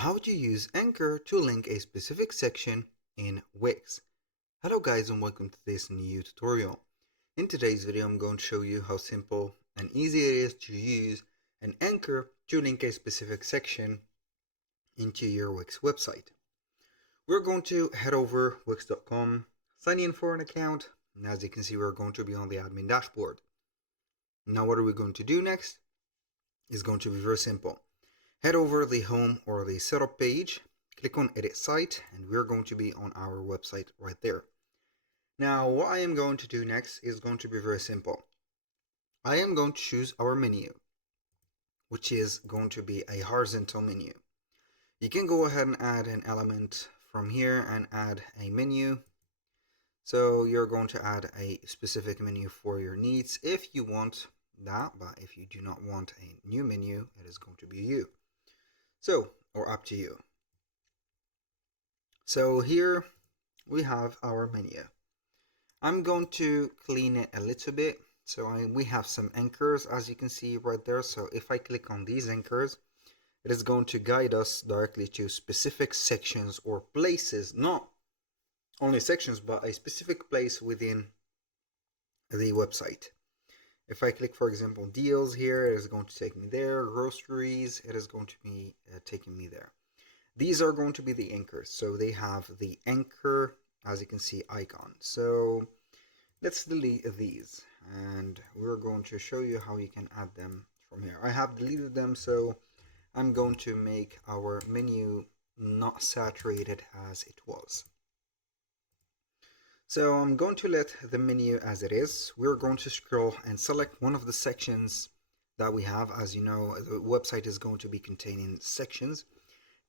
How do you use Anchor to link a specific section in Wix? Hello guys and welcome to this new tutorial. In today's video I'm going to show you how simple and easy it is to use an anchor to link a specific section into your Wix website. We're going to head over wix.com, sign in for an account, and as you can see we're going to be on the admin dashboard. Now what are we going to do next? It's going to be very simple. Head over the home or the setup page, click on edit site, and we're going to be on our website right there. Now what I am going to do next is going to be very simple. I am going to choose our menu, which is going to be a horizontal menu. You can go ahead and add an element from here and add a menu. So you're going to add a specific menu for your needs if you want that, but if you do not want a new menu, it is going to be you. So, or up to you. So here we have our menu. I'm going to clean it a little bit. So we have some anchors as you can see right there. So if I click on these anchors, it is going to guide us directly to specific sections or places, not only sections, but a specific place within the website. If I click, for example, deals here, it is going to take me there. Groceries, it is going to be taking me there. These are going to be the anchors. So they have the anchor, as you can see, icon. So let's delete these. And we're going to show you how you can add them from here. I have deleted them, so I'm going to make our menu not saturated as it was. So I'm going to let the menu as it is. We're going to scroll and select one of the sections that we have. As you know, the website is going to be containing sections.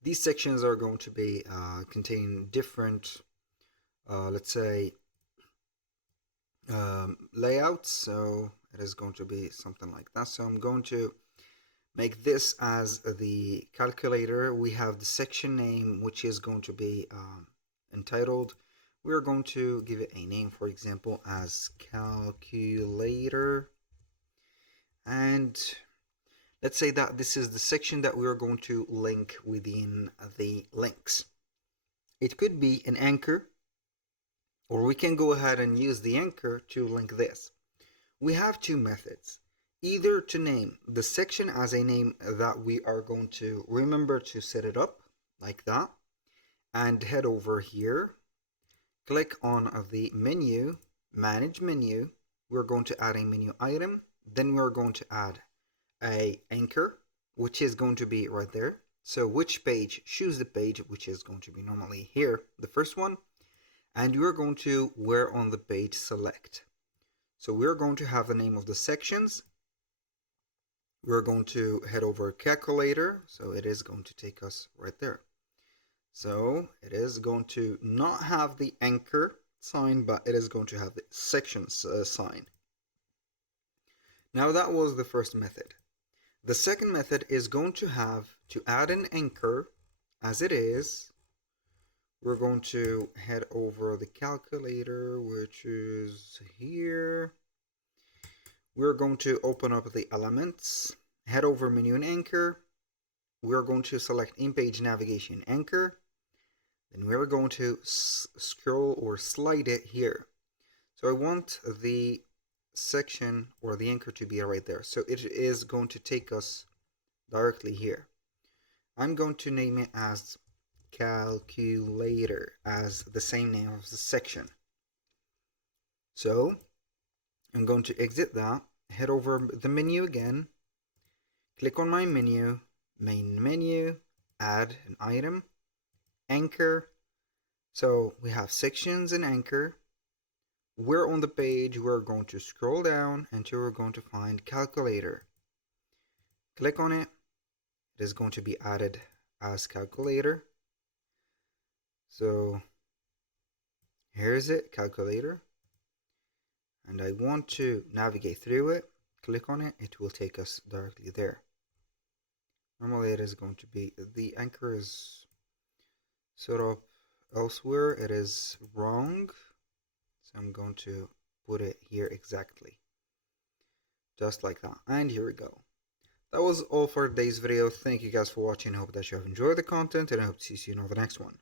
These sections are going to be containing different, let's say, layouts. So it is going to be something like that. So I'm going to make this as the calculator. We have the section name, which is going to be entitled. We're going to give it a name, for example, as calculator. And let's say that this is the section that we're going to link within the links. It could be an anchor, or we can go ahead and use the anchor to link this. We have two methods. Either to name the section as a name that we are going to remember to set it up, like that, and head over here. Click on the menu, manage menu. We're going to add a menu item. Then we're going to add a anchor, which is going to be right there. So which page? Choose the page, which is going to be normally here, the first one. And you're going to where on the page select. So we're going to have the name of the sections. We're going to head over calculator. So it is going to take us right there. So it is going to not have the anchor sign, but it is going to have the sections sign. Now that was the first method. The second method is going to have to add an anchor as it is. We're going to head over the calculator, which is here. We're going to open up the elements, head over menu and anchor. We're going to select in-page navigation anchor. Then we're going to scroll or slide it here. So I want the section or the anchor to be right there. So it is going to take us directly here. I'm going to name it as calculator, as the same name of the section. So I'm going to exit that, head over the menu again, click on my menu, main menu, add an item, anchor. So we have sections and anchor. We're on the page. We're going to scroll down until we're going to find calculator. Click on it. It is going to be added as calculator. So here's it, calculator. And I want to navigate through it. Click on it. It will take us directly there. Normally it is going to be, the anchor is set up elsewhere. It is wrong. So I'm going to put it here exactly. Just like that. And here we go. That was all for today's video. Thank you guys for watching. I hope that you have enjoyed the content, and I hope to see you in the next one.